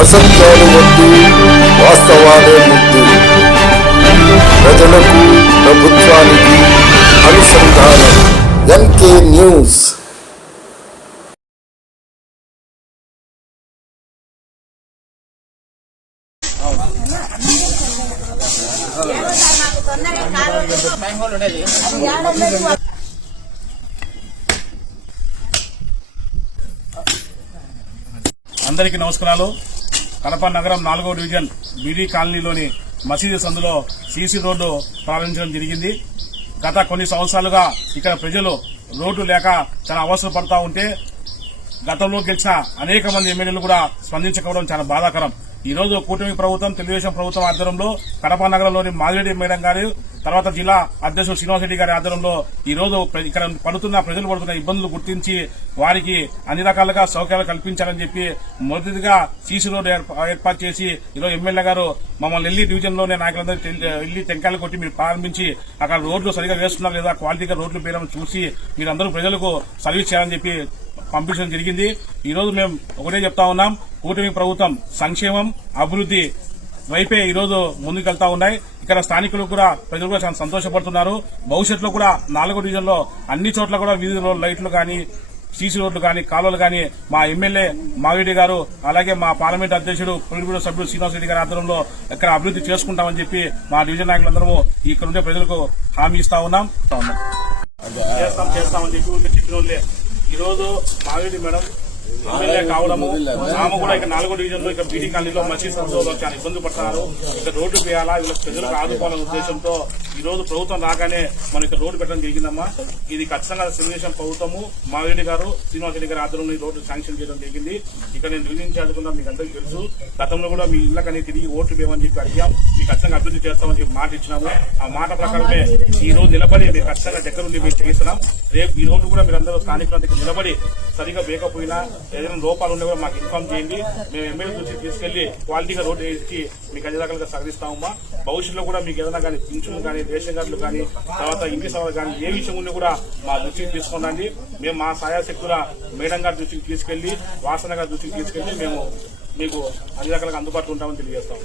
అసత్యాలు వద్దు, వాస్తవాలే ముద్దు. ప్రజలకు ప్రభుత్వానికి అనుసంధానం. NK news. అందరికీ నమస్కారాలు. కడప నగరం 4వ డివిజన్ బీడీ కాలనీలోని మసీదు సందులో సీసీ రోడ్డు ప్రారంభించడం జరిగింది. గత కొన్ని సంవత్సరాలుగా ఇక్కడ ప్రజలు రోడ్డు లేక చాలా అవసరం పడతా ఉంటే గతంలో గెలిచిన అనేక మంది ఎమ్మెల్యేలు కూడా స్పందించకపోవడం చాలా బాధాకరం. ఈ రోజు కూటమి ప్రభుత్వం, తెలుగుదేశం ప్రభుత్వం ఆధ్వర్యంలో కడప నగరంలోని మాదిరెడ్డి మేడం గారు, తర్వాత జిల్లా అధ్యక్షుడు శ్రీనివాసరెడ్డి గారి ఆధ్వర్యంలో ఈ రోజు ఇక్కడ ప్రజలు పడుతున్న ఇబ్బందులు గుర్తించి వారికి అన్ని రకాలుగా సౌకర్యాలు కల్పించాలని చెప్పి మొదటిగా సీసీ రోడ్డు ఏర్పాటు చేసి ఈరోజు ఎమ్మెల్యే గారు మమ్మల్ని ఎల్లి డివిజన్ లోనే నాయకులందరూ ఎల్లి టెంకాయలు కొట్టి మీరు ప్రారంభించి అక్కడ రోడ్లు సరిగా వేస్తున్నారు లేదా క్వాలిటీగా రోడ్లు పేరని చూసి మీరందరూ ప్రజలకు సర్వీస్ చేయాలని చెప్పి పంపించడం జరిగింది. ఈ రోజు మేము ఒకటే చెప్తా ఉన్నాం, కూటమి ప్రభుత్వం సంక్షేమం, అభివృద్ధి వైపే ఈ రోజు ముందుకెళ్తా ఉన్నాయి. ఇక్కడ స్థానికులు కూడా ప్రజలు కూడా చాలా సంతోషపడుతున్నారు. భవిష్యత్తులో కూడా 4వ డివిజన్ లో అన్ని చోట్ల కూడా వీధి లైట్లు గానీ, సీసీ రోడ్లు గానీ, కాలువలు గానీ మా ఎమ్మెల్యే మావిరెడ్డి గారు, అలాగే మా పార్లమెంట్ అధ్యక్షుడు పొలిటికల్ సభ్యుడు శ్రీనివాసరెడ్డి గారి ఆధ్వర్యంలో ఇక్కడ అభివృద్ధి చేసుకుంటామని చెప్పి మా డివిజన్ నాయకులందరూ ఇక్కడ ఉండే ప్రజలకు హామీ ఇస్తా ఉన్నాం. చేస్తామని చెప్పి చెప్పిన వాళ్ళే ఈ రోజు మావిరెడ్డి మేడం ఎమ్మెల్యే కావడము, ఆమె కూడా ఇక్కడ 4వ డివిజన్ లో ఇక్కడ బీడీ కాలనీలో మసీదు సంస్థలో చాలా ఇబ్బంది పడుతున్నారు. ఇక్కడ రోడ్డు వేయాలా, వీళ్ళకి ప్రజలకు ఆదుకోవాలనే ఉద్దేశంతో ఈ రోజు ప్రభుత్వం రాగానే మనం ఇక్కడ రోడ్డు పెట్టడం జరిగిందమ్మా. ఇది ఖచ్చితంగా తెలుగుదేశం ప్రభుత్వము, మావిరెడ్డి గారు, శ్రీనివాసరెడ్డి గారి ఆధ్వర్యంలో ఈ రోడ్డు శాంక్షన్ చేయడం జరిగింది. ఇక్కడ నేను డివిజన్ చేరుకున్నా మీకు అందరికీ తెలుసు. గతంలో కూడా మీ ఇళ్లకని తిరిగి ఓట్లు వేయమని చెప్పి అడిగాం. మీకు ఖచ్చితంగా అభివృద్ధి చేస్తామని చెప్పి మాట ఇచ్చినాము. ఆ మాట ప్రకారమే ఈ రోజు నిలబడి మీరు ఖచ్చితంగా దగ్గర నుండి మేము చేస్తున్నాం. రేపు ఈ రోజు కూడా మీరు అందరూ స్థానికులందరికీ నిలబడి సరిగా వేయకపోయినా ఏదైనా లోపాలు ఉన్నా కూడా మాకు ఇన్ఫార్మ్ చేయండి. మేము ఎమ్మెల్యే దృష్టికి తీసుకెళ్లి క్వాలిటీగా రోడ్డు వేసి మీకు అన్ని రకాలుగా సహకరిస్తామమ్మా. భవిష్యత్తులో కూడా మీకు ఏదైనా కానీ పింఛన్లు కానీ, రేషన్ కార్డులు కానీ, తర్వాత ఇంటి సవాలు కానీ ఏ విషయం ఉండి కూడా మా దృష్టికి తీసుకోండి. మేము మా సాయాశక్తుల మేడం గారి దృష్టికి తీసుకెళ్లి, వాసన గారి దృష్టికి తీసుకెళ్లి మేము మీకు అన్ని రకాలుగా అందుబాటులో ఉంటామని తెలియజేస్తాం.